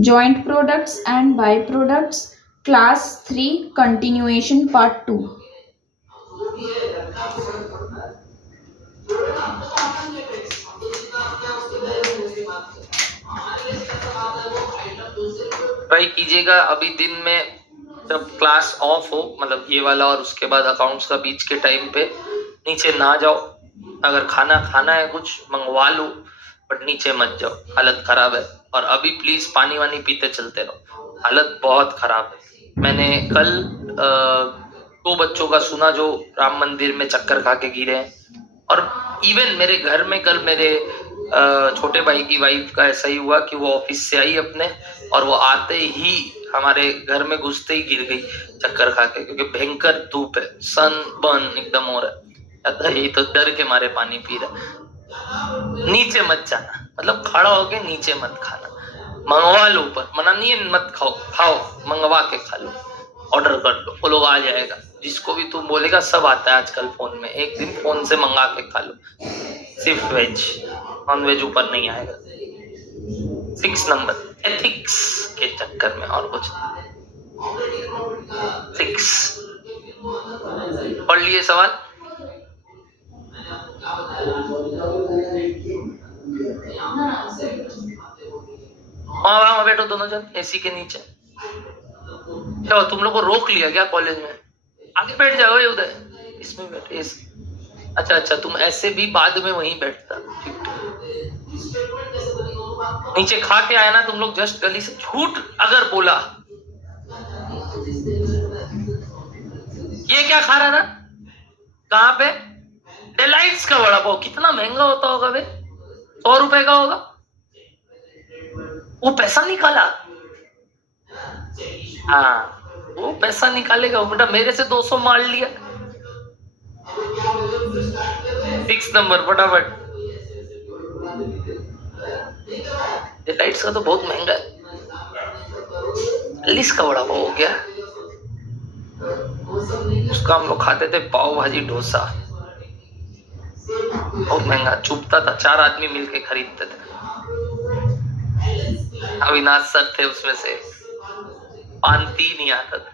Joint products and byproducts, class 3, continuation part 2. Try कीजिएगा अभी दिन में जब क्लास ऑफ हो, मतलब ये वाला और उसके बाद अकाउंट्स का बीच के टाइम पे नीचे ना जाओ। अगर खाना खाना है कुछ मंगवा लो, बट नीचे मत जाओ, हालत खराब है। और अभी प्लीज पानी वानी पीते चलते रहो, हालत बहुत खराब है। मैंने कल 2 बच्चों का सुना जो राम मंदिर में चक्कर खा के गिरे हैं, और इवन मेरे घर में कल मेरे छोटे भाई की वाइफ का ऐसा ही हुआ कि वो ऑफिस से आई अपने, और वो आते ही हमारे घर में घुसते ही गिर गई चक्कर खा के, क्योंकि भयंकर धूप है, सन बर्न एकदम हो रहा है। ये तो डर के मारे पानी पी रहा। नीचे मत जाना, मतलब खड़ा होके नीचे मत खाना, मंगवा लो। ऊपर मना नहीं है, मत खाओ, खाओ मंगवा के खा लो, ऑर्डर कर लो, वो लोग आ जाएगा। जिसको भी तुम बोलेगा सब आता है आजकल फोन में, एक दिन फोन से मंगा के खा लो। सिर्फ वेज, नॉन वेज ऊपर नहीं आएगा। 6 नंबर एथिक्स के चक्कर में, और कुछ 6 पढ़ लिए सवाल। वहां बैठो दोनों जन एसी के नीचे। क्या तुम लोग को रोक लिया क्या कॉलेज में? आगे बैठ जाओ ये उधर, इसमें बैठे इस। अच्छा अच्छा, तुम ऐसे भी बाद में वहीं बैठता। नीचे खा के आया ना तुम लोग, जस्ट गली से। झूठ अगर बोला, ये क्या खा रहा था? कहाँ पे? डिलाइट्स का वड़ा पाव। कितना महंगा होता होगा बे? 100 रुपए का होगा। वो पैसा निकाला। हाँ, वो पैसा निकालेगा बेटा, मेरे से 200 मार लिया। 6 नंबर फटाफट। डिलाइट्स का तो बहुत महंगा है। 40 का वड़ा पाव हो गया। उसका हम लोग खाते थे पाव भाजी डोसा, बहुत महंगा, चुभता था, 4 आदमी मिलके खरीदते थे। अविनाश सर थे उसमें से, पान पी नहीं आता था।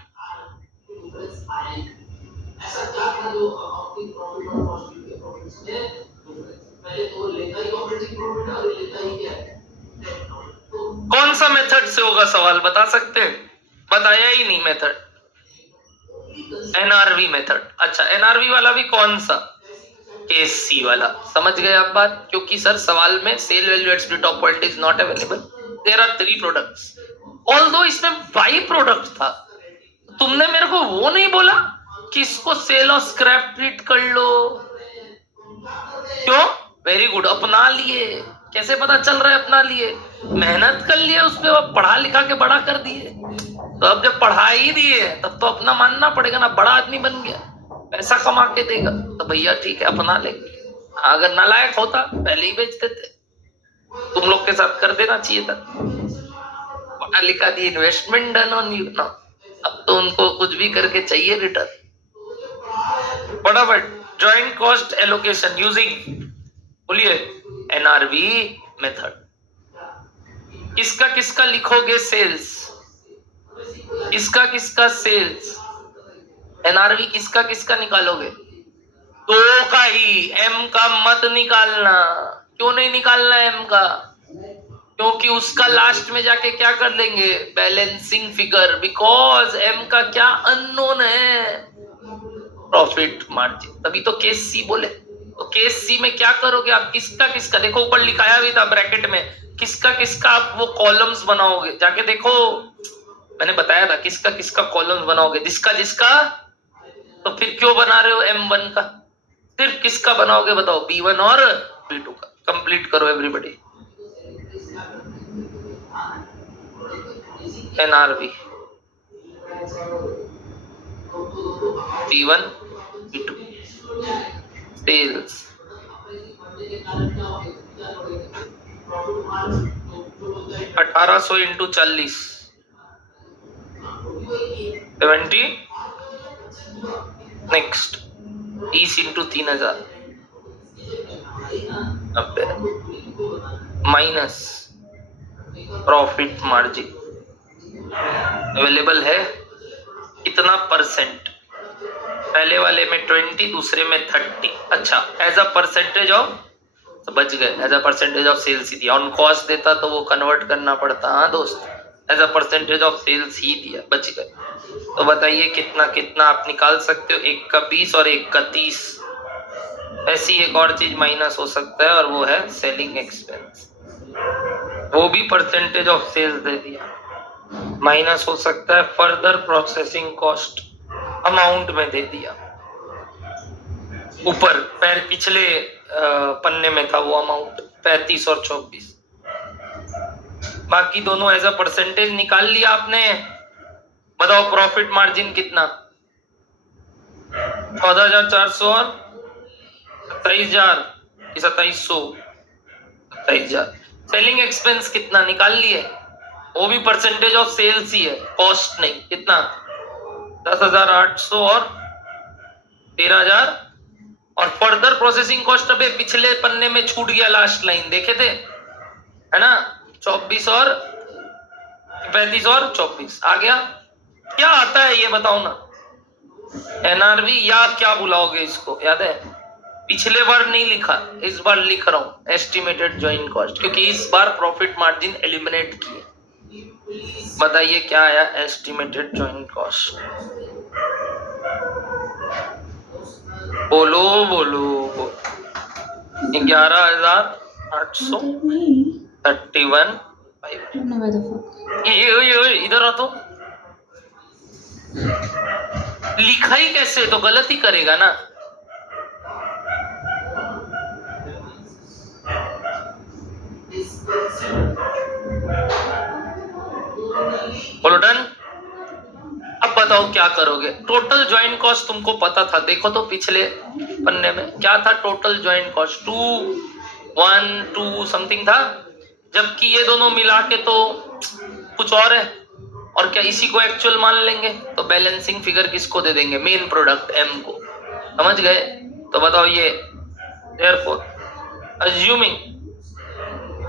कौन सा मेथड से होगा सवाल बता सकते हैं? बताया ही नहीं मेथड। NRV method. अच्छा, एनआरवी वाला भी कौन सा? केसी वाला। समझ गए आप बात? क्योंकि सर सवाल में sale value at split off point is not available, there are 3 products, although इसमें बाई प्रोडक्ट था। तुमने मेरे को वो नहीं बोला कि इसको सेल और स्क्रैप ट्रीट कर लो। क्यों? वेरी गुड, अपना लिए। कैसे पता चल रहा है अपना लिए? मेहनत कर लिए उस पे, पढ़ा लिखा के बड़ा कर दिए। तो अब जब पढ़ा ही दिए तब तो अपना मानना पड़ेगा ना, बड़ा आदमी बन गया, पैसा कमा के देगा, तो भैया ठीक है अपना लेंगे। अगर नालायक होता पहले ही बेच देते। तुम लोग के साथ कर देना चाहिए था, पढ़ा लिखा दी, इन्वेस्टमेंट डन ऑन यू ना। अब तो उनको कुछ भी करके चाहिए रिटर्न। फटाफट, जॉइंट कॉस्ट एलोकेशन यूजिंग, बोलिए, एनआरवी मेथड। किसका किसका लिखोगे सेल्स? किसका किसका सेल्स? एनआरवी किसका किसका निकालोगे? 2 का ही, एम का मत निकालना। क्यों नहीं निकालना एम का? क्योंकि उसका लास्ट में जाके क्या कर लेंगे? बैलेंसिंग फिगर, बिकॉज एम का क्या अननोन है, प्रॉफिट मार्जिन। तभी तो केस सी बोले। तो केस सी में क्या करोगे आप? किसका किसका, देखो ऊपर लिखाया भी था ब्रैकेट में, किसका किसका आप वो कॉलम्स बनाओगे, जाके देखो, मैंने बताया था किसका किसका कॉलम्स बनाओगे, जिसका जिसका। तो फिर क्यों बना रहे हो M1 का? सिर्फ किसका बनाओगे बताओ? B1 और B2 का। कंप्लीट करो everybody. NRV B1 B2 sales 1800 into 40 70। Next 30 into 3000 90 minus profit margin available है कितना परसेंट, पहले वाले में 20, दूसरे में 30। अच्छा, एज अ परसेंटेज ऑफ, तो बच गए, as a percentage of sales ही दिया। ऑन कॉस्ट देता तो वो कन्वर्ट करना पड़ता। हाँ दोस्त, as a percentage of sales ही दिया, बच गए। तो बताइए कितना कितना आप निकाल सकते हो, 1 का 20 और 1 का 30। ऐसी एक और चीज माइनस हो सकता है और वो है सेलिंग एक्सपेंस, वो भी परसेंटेज ऑफ सेल्स दे दिया। माइनस हो सकता है फर्दर प्रोसेसिंग कॉस्ट, अमाउंट में दे दिया। ऊपर पिछले पन्ने में था वो अमाउंट 35 और 24। बाकी दोनों एज अ परसेंटेज निकाल लिया आपने। बताओ प्रॉफिट मार्जिन कितना, 14,400 और 27,000, 2700, 27,000। सेलिंग एक्सपेंस कितना निकाल लिए, वो भी परसेंटेज ऑफ सेल्स ही है, कॉस्ट नहीं। कितना, 10,800 और 13,000। और फर्दर प्रोसेसिंग कॉस्ट अबे पिछले पन्ने में छूट गया, लास्ट लाइन देखे थे, है ना, 24 और 35 और 24 आ गया। क्या आता है ये बताओ ना, एनआरवी या क्या बुलाओगे इसको, याद है? पिछले बार नहीं लिखा, इस बार लिख रहा हूं एस्टिमेटेड जॉइंट कॉस्ट, क्योंकि इस बार प्रॉफिट मार्जिन एलिमिनेट किए। बताइए क्या आया एस्टिमेटेड जॉइंट कॉस्ट, बोलो बोलो, 11,831। ये इधर आ, तो लिखा ही कैसे, तो गलत ही करेगा ना। बोलो डन। अब बताओ क्या करोगे, टोटल ज्वाइंट कॉस्ट तुमको पता था, देखो तो पिछले पन्ने में क्या था, टोटल ज्वाइंट कॉस्ट 212 समथिंग था, जबकि ये दोनों मिला के तो कुछ और है। और क्या इसी को एक्चुअल मान लेंगे, तो बैलेंसिंग फिगर किसको दे देंगे, मेन प्रोडक्ट एम को। समझ गए? तो बताओ ये, therefore assuming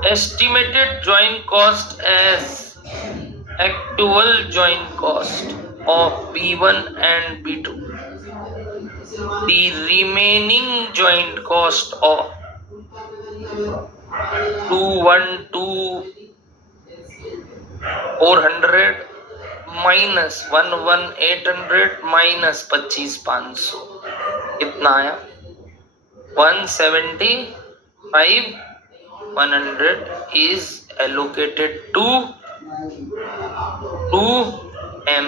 estimated joint cost as actual joint cost of B1 and B2, the remaining joint cost of 212,400 minus 11,800 minus 25,500 कितना आया, 175,100 is allocated to M।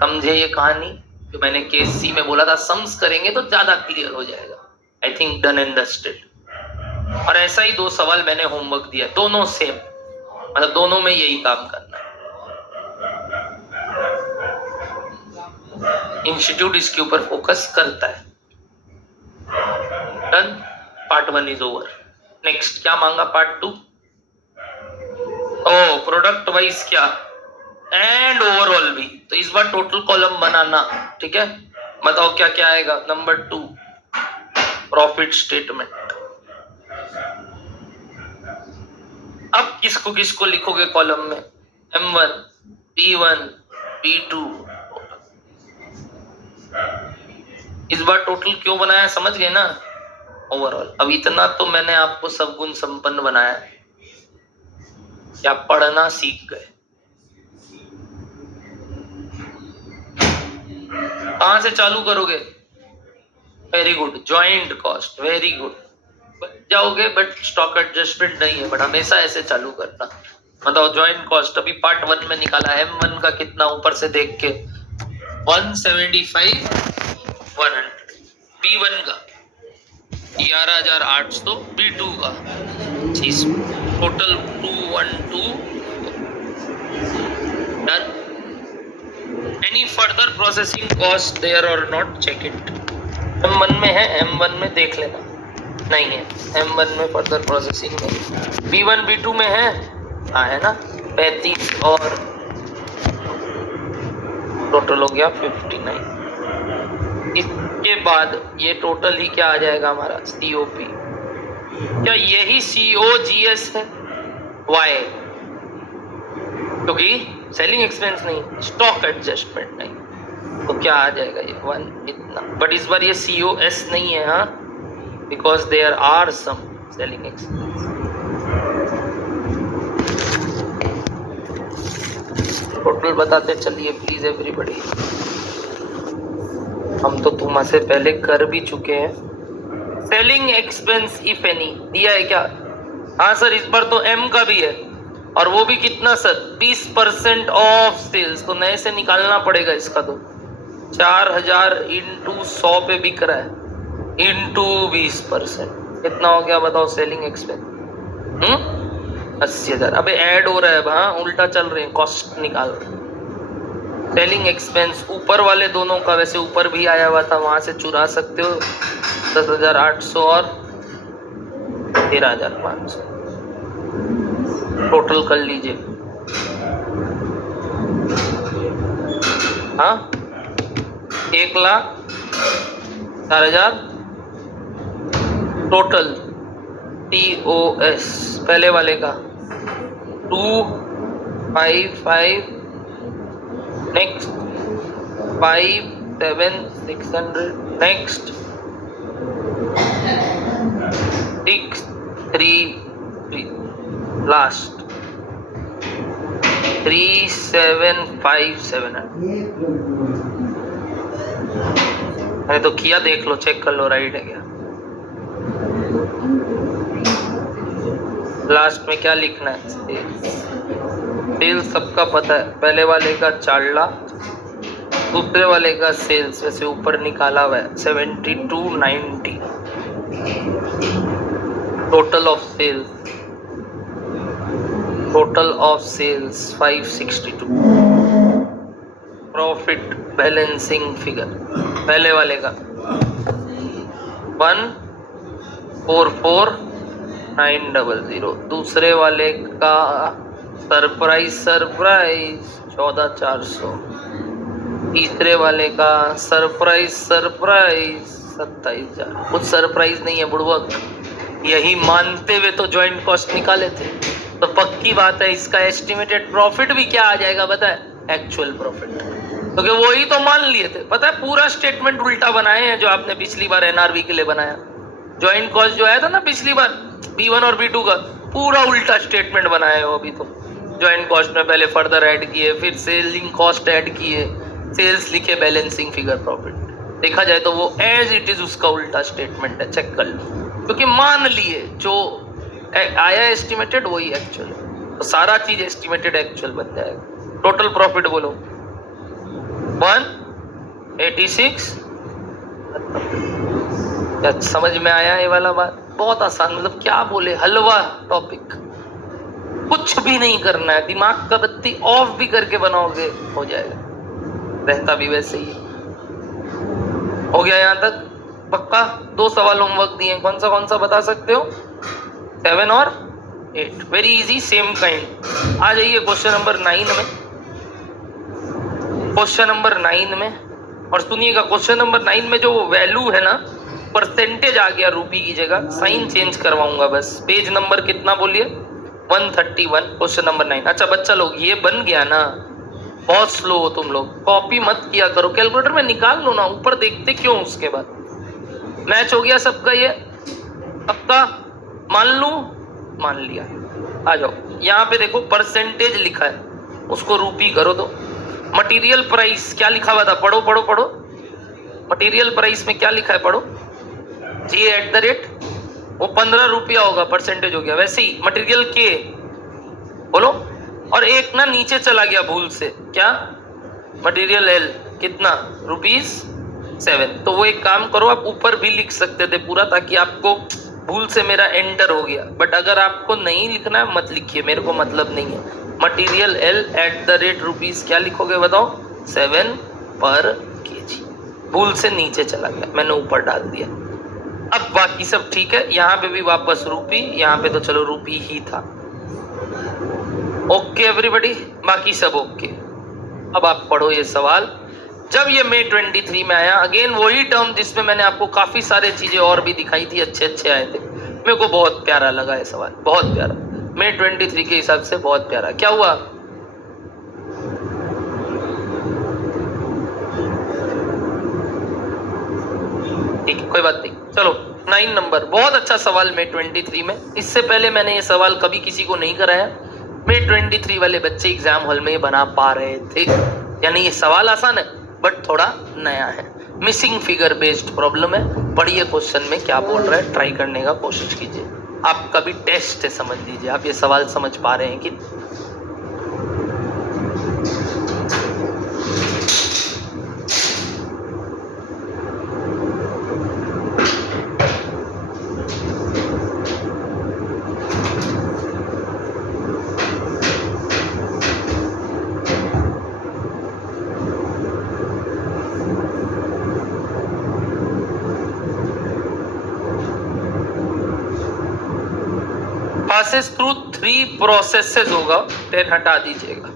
समझे ये कहानी, जो मैंने केस सी में बोला था, सम्स करेंगे तो ज्यादा क्लियर हो जाएगा। I think done and dusted. और ऐसा ही 2 सवाल मैंने होमवर्क दिया, दोनों सेम, मतलब दोनों में यही काम करना है। इंस्टीट्यूट इसके ऊपर फोकस करता है। Done, part 1 is over. Next क्या मांगा, पार्ट 2। ओ प्रोडक्ट वाइज क्या एंड ओवरऑल भी, तो इस बार टोटल कॉलम बनाना, ठीक है। बताओ क्या क्या आएगा। Number 2 profit statement. अब किसको किसको लिखोगे कॉलम में, M1, B1, B2। इस बार टोटल क्यों बनाया, समझ गए ना, ओवरऑल। अब इतना तो मैंने आपको सब गुण संपन्न बनाया है, क्या पढ़ना सीख गए। कहां से चालू करोगे, very good, joint cost, very good, बच जाओगे, बट स्टॉक एडजस्टमेंट नहीं है, बट हमेशा ऐसे चालू करना। बताओ ज्वाइंट कॉस्ट अभी पार्ट 1 में निकाला, M1 का कितना, ऊपर से देख के 175,100, B1 का 11,800, B2 का 25, total 212। Done. Any further processing cost there और नॉट, चेक इट। M1 में है, M1 में देख लेना, नहीं है M1 में फर्दर प्रोसेसिंग में। B1 B2 में है, हाँ है ना, 35 और टोटल हो गया 59। इसके बाद ये टोटल ही क्या आ जाएगा हमारा, COP। क्या यही COGS है, Y क्योंकि सेलिंग एक्सपेंस नहीं, स्टॉक एडजस्टमेंट नहीं, तो क्या आ जाएगा ये 1 इतना। बट इस बार ये COS नहीं है, हाँ, because there are some selling expense. Total बताते चलिए प्लीज एवरीबॉडी, हम तो तुम से पहले कर भी चुके हैं। सेलिंग एक्सपेंस इफ एनी दिया है क्या? हाँ सर, इस बार तो M का भी है, और वो भी कितना सर? 20% ऑफ सेल्स, तो नए से निकालना पड़ेगा इसका। तो 4000 इंटू 100 पे बिक रहा है, इंटू 20%, कितना हो गया बताओ सेलिंग एक्सपेंस? 80,000। अबे ऐड हो रहा है, हाँ उल्टा चल रहे हैं, कॉस्ट निकाल रहे हैं। सेलिंग एक्सपेंस ऊपर वाले दोनों का, वैसे ऊपर भी आया हुआ था, वहां से चुरा सकते हो। 10,800 और 13,500 टोटल कर लीजिए। हाँ 1,04,000 टोटल TOS पहले वाले का 255, नेक्स्ट 5,7,600, नेक्स्ट 6,3,3, लास्ट 3,757। मैंने तो किया, देख लो, चेक कर लो राइट है क्या। लास्ट में क्या लिखना है? सेल्स सबका पता है, पहले वाले का 4 लाख, दूसरे वाले का सेल्स वैसे ऊपर निकाला हुआ है 7290। Total of sales 562। Profit balancing figure पहले वाले का 144,900, दूसरे वाले का सरप्राइज 14,400, तीसरे वाले का सरप्राइज 27,000। कुछ सरप्राइज नहीं है बुड़बक, यही मानते हुए तो ज्वाइंट कॉस्ट निकाले थे। तो पक्की बात है इसका एस्टिमेटेड प्रॉफिट भी क्या आ जाएगा पता है? एक्चुअल प्रॉफिट, क्योंकि वही तो मान लिए थे। पता है पूरा स्टेटमेंट उल्टा बनाए हैं जो आपने पिछली बार NRV के लिए बनाया। ज्वाइंट कॉस्ट जो आया था ना पिछली बार B1 और B2 का, पूरा उल्टा स्टेटमेंट बनाया हो अभी तो। ज्वाइंट कॉस्ट में पहले फर्दर ऐड किए, फिर सेलिंग कॉस्ट ऐड किए, सेल्स लिखे, बैलेंसिंग फिगर प्रॉफिट। देखा जाए तो वो एज इट इज उसका उल्टा स्टेटमेंट है, चेक कर लो, क्योंकि मान लिए जो आया एस्टिमेटेड वही एक्चुअल, तो सारा चीज एस्टिमेटेड एक्चुअल बन जाएगा। टोटल प्रॉफिट बोलो 186। क्या समझ में आया ये वाला बात? बहुत आसान, मतलब क्या बोले, हलवा टॉपिक, कुछ भी नहीं करना है, दिमाग का बत्ती ऑफ भी करके बनाओगे हो जाएगा, रहता भी वैसे ही। हो गया यहाँ तक पक्का? 2 सवाल होमवर्क दिए, कौन सा बता सकते हो? 7 और 8, वेरी इजी, सेम काइंड। आ जाइए क्वेश्चन नंबर 9 में। क्वेश्चन नंबर 9 में, और सुनिएगा, क्वेश्चन नंबर 9 में जो वैल्यू है ना, परसेंटेज आ गया रूपी की जगह, साइन चेंज करवाऊंगा बस। पेज नंबर कितना बोलिए? 131, क्वेश्चन नंबर 9। अच्छा बच्चा लोग, ये बन गया ना, बहुत स्लो हो तुम लोग, कॉपी मत किया करो, कैलकुलेटर में निकाल लो ना, ऊपर देखते क्यों? उसके बाद मैच हो गया सबका, ये पक्का मान लूं? मान लिया। आ जाओ, यहाँ पे देखो परसेंटेज लिखा है, उसको रूपी करो। तो मटेरियल प्राइस क्या लिखा हुआ था? पढ़ो। मटेरियल प्राइस में क्या लिखा है? पढ़ो। J@ वो 15 रुपया होगा, परसेंटेज हो गया। वैसे ही मटेरियल के बोलो, और एक ना नीचे चला गया भूल से, क्या? मटेरियल L कितना? ₹7। तो वो एक काम करो, आप ऊपर भी लिख सकते थे पूरा, ताकि आपको भूल से मेरा एंटर हो गया। बट अगर आपको नहीं लिखना है मत लिखिए, मेरे को मतलब नहीं है। मटेरियल L @ क्या लिखोगे बताओ? 7 पर kg। भूल से नीचे चला गया, मैंने ऊपर डाल दिया। अब बाकी सब ठीक है, यहाँ पे भी वापस रूपी, यहाँ पे तो चलो रूपी ही था। ओके एवरीबॉडी, बाकी सब ओके। अब आप पढ़ो ये सवाल। जब ये मई 23 में आया, अगेन वही टर्म जिसमें मैंने आपको काफी सारे चीजें और भी दिखाई थी, अच्छे आए थे। मेरे को बहुत प्यारा लगा ये सवाल, बहुत प्यारा, मई 23 के हिसाब से बहुत प्यारा। क्या हुआ? ठीक है, कोई बात नहीं। चलो 9 नंबर, बहुत अच्छा सवाल May 23 में। इससे पहले मैंने ये सवाल कभी किसी को नहीं कराया। May 23 वाले बच्चे एग्जाम हॉल में ये बना पा रहे थे। यानी ये सवाल आसान है बट थोड़ा नया है। मिसिंग फिगर बेस्ड प्रॉब्लम है। पढ़िए क्वेश्चन में क्या बोल रहा है, ट्राई करने का कोशिश कीजिए। आपका भी टेस्ट है, समझ लीजिए आप ये सवाल समझ पा रहे हैं कि passes through 3 processes होगा, 10 हटा दीजिएगा।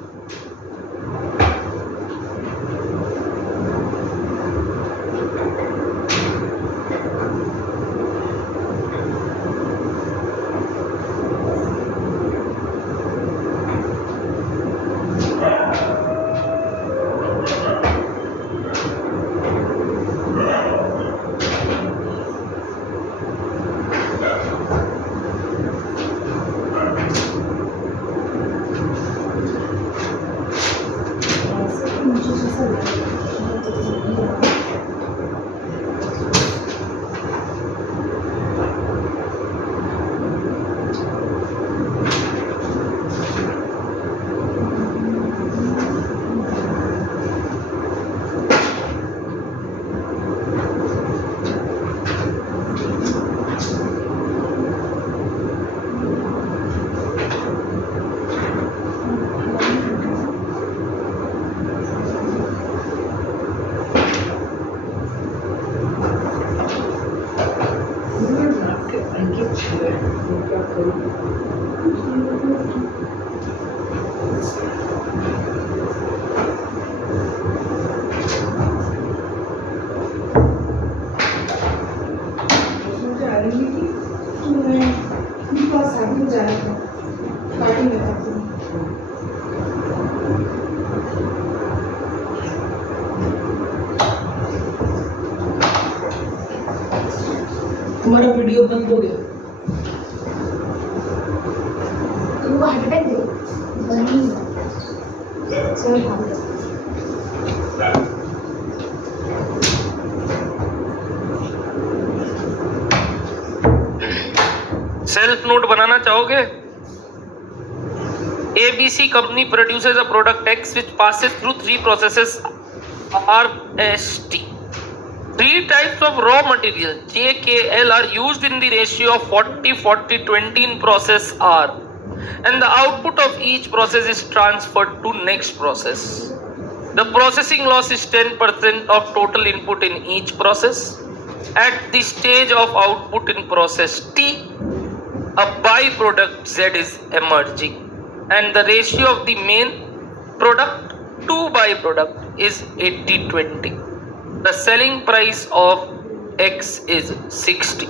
तुम्हारा वीडियो बंद हो गया। वो हटक दे बनी चल भाग। सेल्फ नोट बनाना चाहोगे? ABC company produces a product X which passes through 3 processes RST. 3 types of raw material J, K, L are used in the ratio of 40-40-20 in process R, and the output of each process is transferred to next process. The processing loss is 10% of total input in each process. At the stage of output in process T, a byproduct Z is emerging, and the ratio of the main product to byproduct is 80-20. The selling price of X is 60.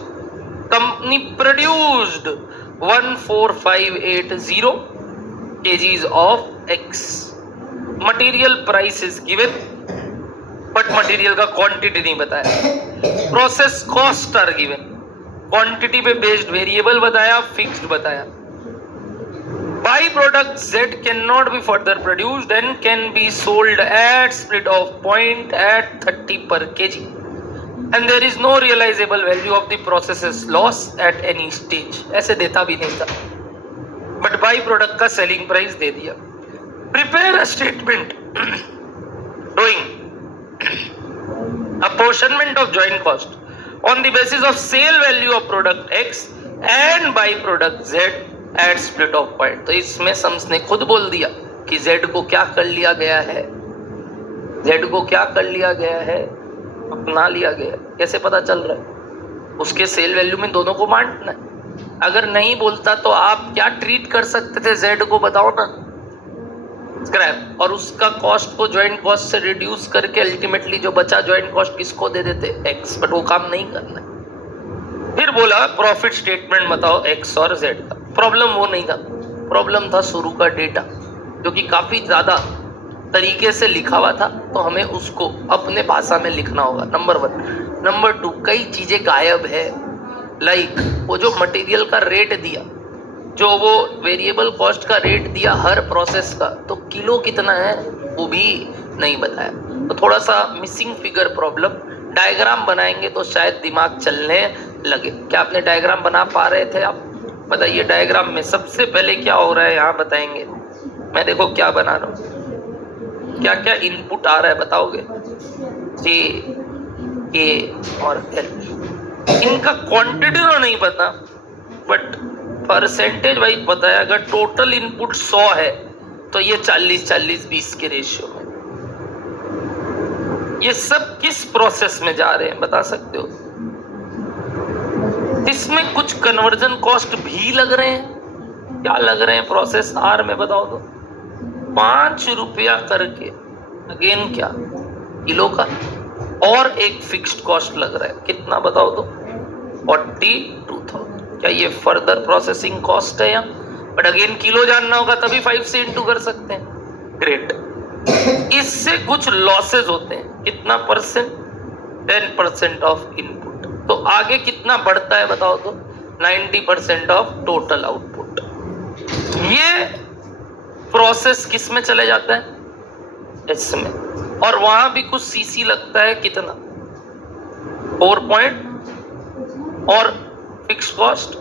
Company produced 14580 kgs of X. Material price is given, but material का quantity नहीं बताया. Process cost are given. Quantity पे based variable बताया, fixed बताया. Byproduct Z cannot be further produced and can be sold at split of point at 30 per kg, and there is no realizable value of the process's loss at any stage. ऐसे देता भी नहीं था, but byproduct का selling price दे दिया. Prepare a statement showing apportionment of joint cost on the basis of sale value of product X and byproduct Z eight split off point. तो इसमें sums ने खुद बोल दिया कि Z को क्या कर लिया गया है, Z को क्या कर लिया गया है, अपना लिया गया है. कैसे पता चल रहा है? उसके सेल वैल्यू में दोनों को बांटना है. अगर नहीं बोलता तो आप क्या ट्रीट कर सकते थे Z को, बताओ ना. स्क्रैप, और उसका कॉस्ट को ज्वाइंट कॉस्ट से रिड्यूस करके अल्टीमेटली जो बचा ज्वाइंट कॉस्ट किसको दे देते? X. बट वो काम नहीं करना है. फिर बोला प्रॉफिट स्टेटमेंट बताओ X और Z का. प्रॉब्लम वो नहीं था, प्रॉब्लम था शुरू का डेटा, जो कि काफी ज्यादा तरीके से लिखा हुआ था, तो हमें उसको अपने भाषा में लिखना होगा. नंबर 1, नंबर 2, कई चीजें गायब है, लाइक वो जो मटेरियल का रेट दिया, जो वो वेरिएबल कॉस्ट का रेट दिया हर प्रोसेस का, तो किलो कितना है वो भी नहीं बताया। तो थोड़ा सा मिसिंग फिगर प्रॉब्लम। डायग्राम बनाएंगे तो शायद दिमाग चलने लगे। क्या आपने डायग्राम बना पा रहे थे आप? बताइए डायग्राम में सबसे पहले क्या हो रहा है यहाँ बताएंगे। मैं देखो क्या बना रहा हूँ, क्या क्या इनपुट आ रहा है बताओगे? C, A और L। इनका क्वांटिटी तो नहीं पता, बट परसेंटेज वाइज पता है। अगर टोटल इनपुट 100 है तो ये 40-40-20 के रेशियो में। ये सब किस प्रोसेस में जा रहे हैं बता सकते हो? इसमें कुछ कन्वर्जन कॉस्ट भी लग रहे हैं। क्या लग रहे हैं प्रोसेस आर में बताओ तो? 5 रुपया करके, अगेन क्या, किलो का, और एक फिक्स्ड कॉस्ट लग रहा है, कितना बताओ तो? 42,000। क्या ये फर्दर प्रोसेसिंग कॉस्ट है यहाँ? बट अगेन किलो जानना होगा तभी 5 से इंटू कर सकते हैं। ग्रेट। इससे कुछ लॉसेस होते हैं, कितना परसेंट? 10% of input. तो आगे कितना बढ़ता है बताओ तो? 90% ऑफ टोटल आउटपुट। ये प्रोसेस किस में चले जाता है? इसमें। और वहां भी कुछ सीसी लगता है, कितना? 4 पॉइंट और फिक्स कॉस्ट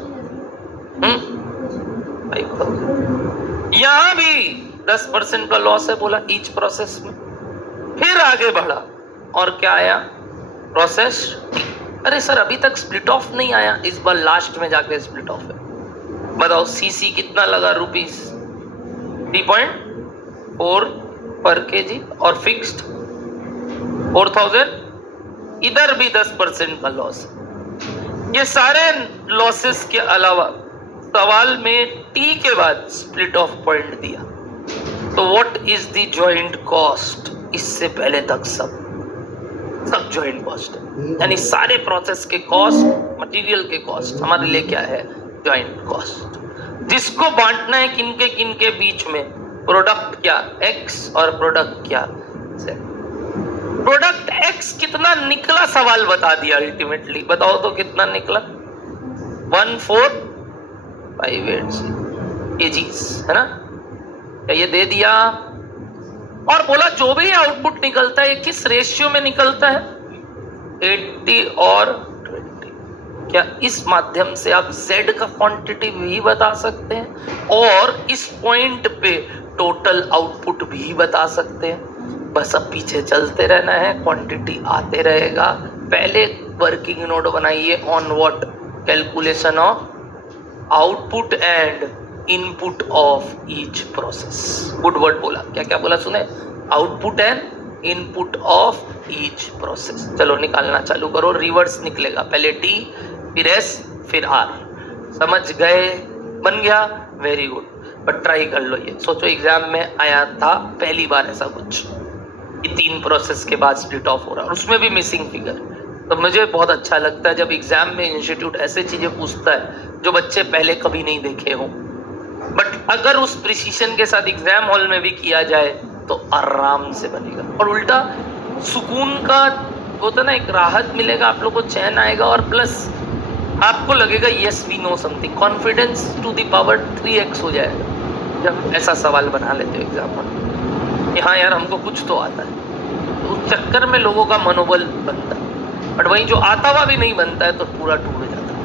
5,000। यहां भी 10% का लॉस है बोला ईच प्रोसेस में। फिर आगे बढ़ा और क्या आया? प्रोसेस। अरे सर अभी तक स्प्लिट ऑफ नहीं आया, इस बार लास्ट में जाके स्प्लिट ऑफ है। बताओ सीसी कितना लगा? रुपीस 3.4 पर केजी और फिक्स्ड 4,000। इधर भी 10% का लॉस। ये सारे लॉसेस के अलावा सवाल में टी के बाद स्प्लिट ऑफ पॉइंट दिया, तो what is the joint cost? इससे पहले तक सब जॉइंट कॉस्ट है, यानी सारे प्रोसेस के कॉस्ट, मटेरियल के कॉस्ट हमारे लिए क्या है? Joint cost. जिसको बांटना है किनके बीच में? प्रोडक्ट क्या एक्स और प्रोडक्ट क्या Z। प्रोडक्ट एक्स कितना निकला सवाल बता दिया अल्टीमेटली। बताओ तो कितना निकला? 1458 kgs है ना? ये दे दिया और बोला जो भी आउटपुट निकलता है ये किस रेशियो में निकलता है? 80 और 20। क्या इस माध्यम से आप Z का क्वांटिटी भी बता सकते हैं और इस पॉइंट पे टोटल आउटपुट भी बता सकते हैं? बस अब पीछे चलते रहना है, क्वांटिटी आते रहेगा। पहले वर्किंग नोट बनाइए on what? Calculation of output and input of each process. Good word बोला। क्या क्या बोला सुने? Output and input of each process. चलो निकालना चालू करो। रिवर्स निकलेगा, पहले टी फिर एस फिर आर। समझ गए? बन गया? Very good. बट ट्राई कर लो। ये सोचो एग्जाम में आया था पहली बार ऐसा कुछ, ये 3 प्रोसेस के बाद स्प्लिट ऑफ हो रहा है और उसमें भी मिसिंग फिगर। तो मुझे बहुत अच्छा लगता है जब एग्जाम में इंस्टीट्यूट ऐसे चीजें पूछता है जो बच्चे पहले कभी नहीं देखे हों। बट अगर उस प्रिसीशन के साथ एग्जाम हॉल में भी किया जाए तो आराम से बनेगा। और उल्टा सुकून का होता ना, एक राहत मिलेगा, आप लोग को चैन आएगा और प्लस आपको लगेगा yes we know something. Confidence to the power 3x हो जाएगा जब ऐसा सवाल बना लेते हो एग्जाम में कि हाँ यार हमको कुछ तो आता है। तो उस चक्कर में लोगों का मनोबल बनता है। बट वहीं जो आता हुआ भी नहीं बनता है तो पूरा टूट जाता है।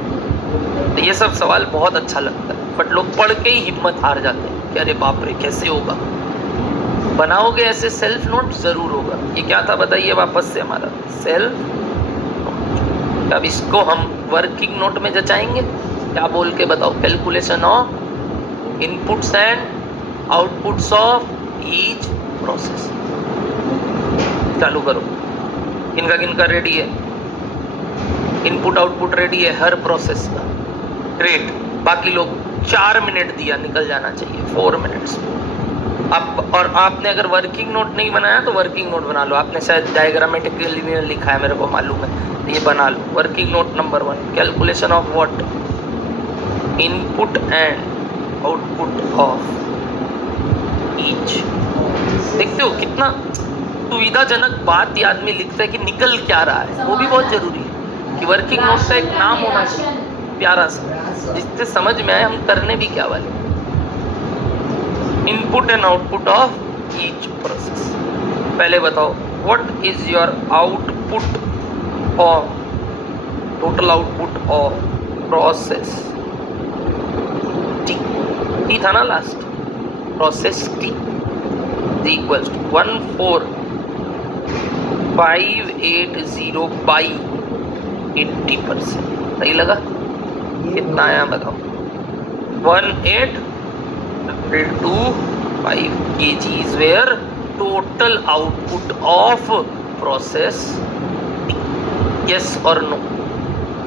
तो ये सब सवाल बहुत अच्छा लगता है, बट लोग पढ़ के ही हिम्मत हार जाते हैं कि अरे बाप रे कैसे होगा। बनाओगे ऐसे सेल्फ नोट जरूर होगा। ये क्या था बताइए वापस से? हमारा सेल्फ। अब इसको हम वर्किंग नोट में जचाएंगे। क्या बोल के बताओ? Calculation of inputs and outputs of each process. चालू करो। किनका रेडी है? इनपुट आउटपुट रेडी है हर प्रोसेस का। ग्रेट। बाकी लोग 4 मिनट दिया, निकल जाना चाहिए 4 मिनट्स। आप और आपने अगर वर्किंग नोट नहीं बनाया तो वर्किंग नोट बना लो। आपने शायद डायग्रामेटिकली नहीं लिखा है, मेरे को मालूम है, ये बना लो। Working note number 1, calculation of what? Input and output of each. देखते हो कितना सुविधाजनक बात ये आदमी लिखता है कि निकल क्या रहा है, वो भी बहुत जरूरी है। कि वर्किंग नोट का एक नाम होना चाहिए प्यारा सा, जिससे समझ में आए हम करने भी क्या वाले। Input and output of each process. पहले बताओ व्हाट इज योर आउटपुट और total output of process T था ना last, process T equals to 14,580 by 80%। सही लगा? कितना आया बताओ? 1825 kgs where total output of process yes और no।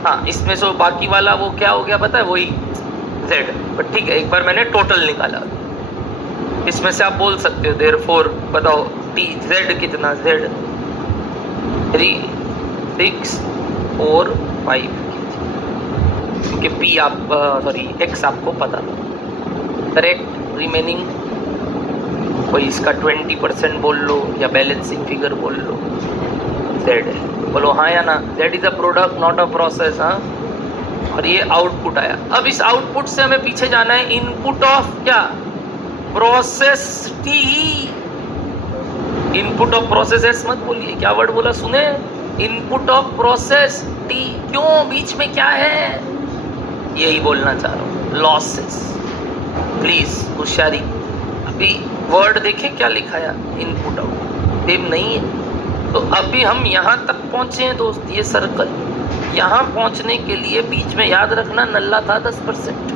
हाँ, इसमें से बाकी वाला वो क्या हो गया पता है, वही z, पर ठीक है एक बार मैंने टोटल निकाला। इसमें से आप बोल सकते हो देयरफॉर बताओ t z कितना, z 3 6 4 5 क्योंकि p आप सॉरी x आपको पता था। करेक्ट। रिमेनिंग कोई इसका 20% बोल लो या बैलेंसिंग फिगर बोल लो, z है। बोलो हाँ या ना, z is a product not a process. हाँ, और ये आउटपुट आया। अब इस आउटपुट से हमें पीछे जाना है इनपुट ऑफ क्या, process T. Input of process S मत बोलिए, क्या वर्ड बोला सुने, इनपुट ऑफ प्रोसेस टी। क्यों, बीच में क्या है, यही बोलना चाह रहा हूँ, लॉसेस। प्लीज होशियारी। अभी वर्ड देखे क्या लिखा है, इनपुट आउट सेम नहीं है। तो अभी हम यहाँ तक पहुँचे हैं दोस्त, ये सर्कल यहाँ पहुँचने के लिए बीच में याद रखना नल्ला था 10%,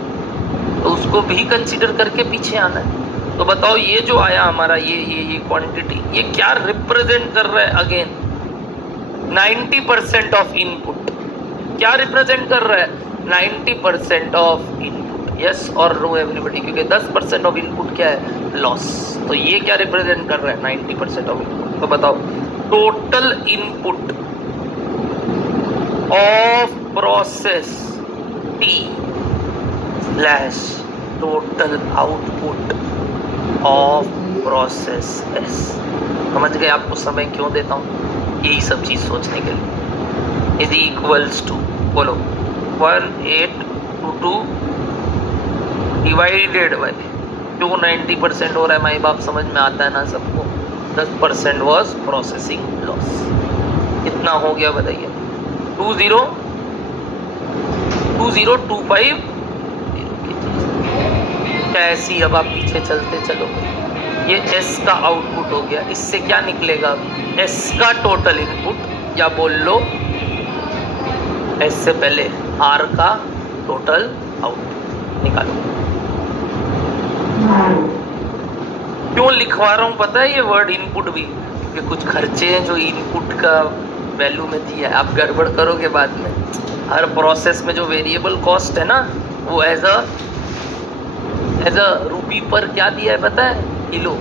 तो उसको भी कंसीडर करके पीछे आना है। तो बताओ ये जो आया हमारा ये क्वांटिटी, ये क्या रिप्रेजेंट कर रहा है? Again 90% of input. क्या रिप्रेजेंट कर रहा है? 90% ऑफ इनपुट। यस और नो एवरीबडी, क्योंकि 10% ऑफ इनपुट क्या है, लॉस। तो ये क्या रिप्रेजेंट कर रहा है? 90% ऑफ इनपुट। तो बताओ total input of process T slash total output of process S. समझ गए? आपको समय क्यों देता हूँ, यही सब चीज सोचने के लिए। इज इक्वल्स टू बोलो 1822 डिवाइडेड बाई, क्यों 90% हो रहा है माई बाप, समझ में आता है ना सबको। 10% वॉज प्रोसेसिंग लॉस। कितना हो गया बताइए? 2025। कैसी, अब आप पीछे चलते चलो, ये S का आउटपुट हो गया। इससे क्या निकलेगा? S का टोटल इनपुट, या बोल लो S से पहले R का टोटल आउटपुट निकालो। क्यों लिखवा रहा हूँ पता है ये वर्ड इनपुट भी, क्योंकि कुछ खर्चे हैं जो इनपुट का वैल्यू में दिया है, आप गड़बड़ करोगे बाद में। हर प्रोसेस में जो वेरिएबल कॉस्ट है ना, वो एज अ रूपी पर क्या दिया है पता है, किलो।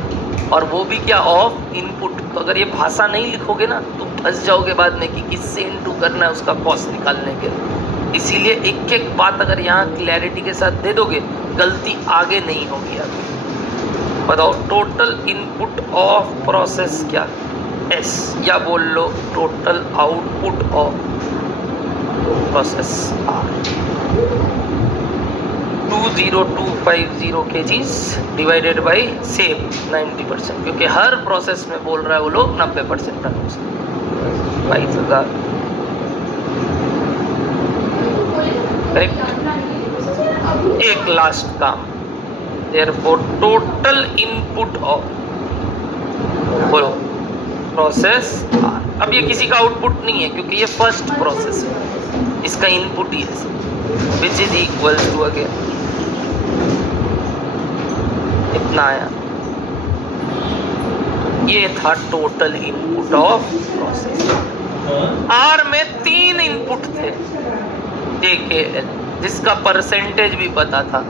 और वो भी क्या, ऑफ इनपुट। तो अगर ये भाषा नहीं लिखोगे ना तो फंस जाओगे बाद में कि किससे इनटू करना है उसका कॉस्ट निकालने के लिए। इसीलिए एक एक बात अगर यहाँ क्लैरिटी के साथ दे दोगे, गलती आगे नहीं होगी। अब बताओ टोटल इनपुट ऑफ प्रोसेस क्या, एस, या बोल लो total output of process R. 20250 kgs divided by same 90%, क्योंकि हर प्रोसेस में बोल रहा है वो लोग 90% टन। 22,000 करेक्ट। एक लास्ट काम, therefore total input of बोलो प्रोसेस आर। अब ये किसी का आउटपुट नहीं है क्योंकि ये फर्स्ट प्रोसेस है, इसका इनपुट ही है, which is equal to again इतना आया। ये था total input of process. R में 3 इनपुट थे, JKL, जिसका परसेंटेज भी पता था।